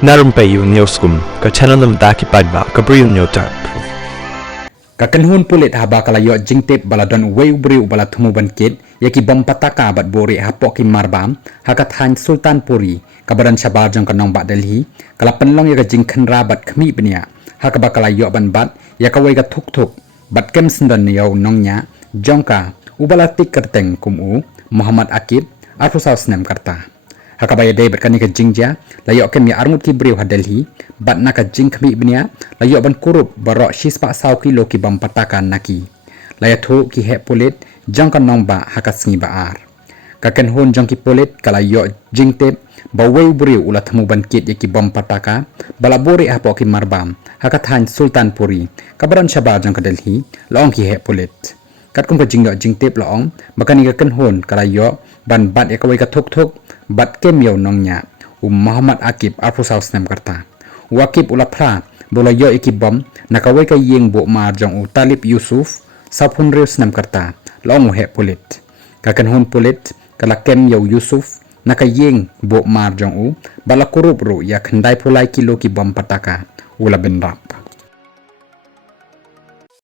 Narumpayu Neoskum, ka channel daki padba, ka briu nyotar. Kakenhun pulit haba kalayo jingtip baladon wei briu bala thumu bankit yaki bom pataka bat bori hapok ki marbam hakat han Sultan Puri kabaran sabar jong kanong ba Delhi kala penlong yaka jingkhan ra bat khmi bnia hakaba kalayo ban bat yaka wei ka thuk thuk bat kem sendan yo nongnya jongka ubala tik kerteng kumu Muhammad Akib arfusau snem karta hakabaya day bat kanika jingja layo kem ya arngut ki briu ha Delhi bat naka jing khmi bnia layo ban kurup barok shispa sau kilo ki bam pataka naki laya thu ki he pulit jong kanong ba hakat sngi baar kaken hun jong ki pulit kalayo jingtep ba wei briu ulat mu ban kit yaki bam pataka balabori hapo ki marbam hakat han Sultan Puri kabaran shaba jong ka Delhi laong ki he pulit kat kumpa jingyo jingtep laong makani kaken hun kalayo ban bat yakawai ka thuk thuk bat kem yo nongnya Muhammad Akib arfusau snem karta wakib ula pra bola yo ikibam nakawai ka yeng bo mar jong Talib Yusuf sapun reus nam karta long he pulit kakan hun pulit kala kem yo Yusuf naka yeng bo mar jong bala kurup ru ya khandai pulai kilo ki bam pataka ula benrap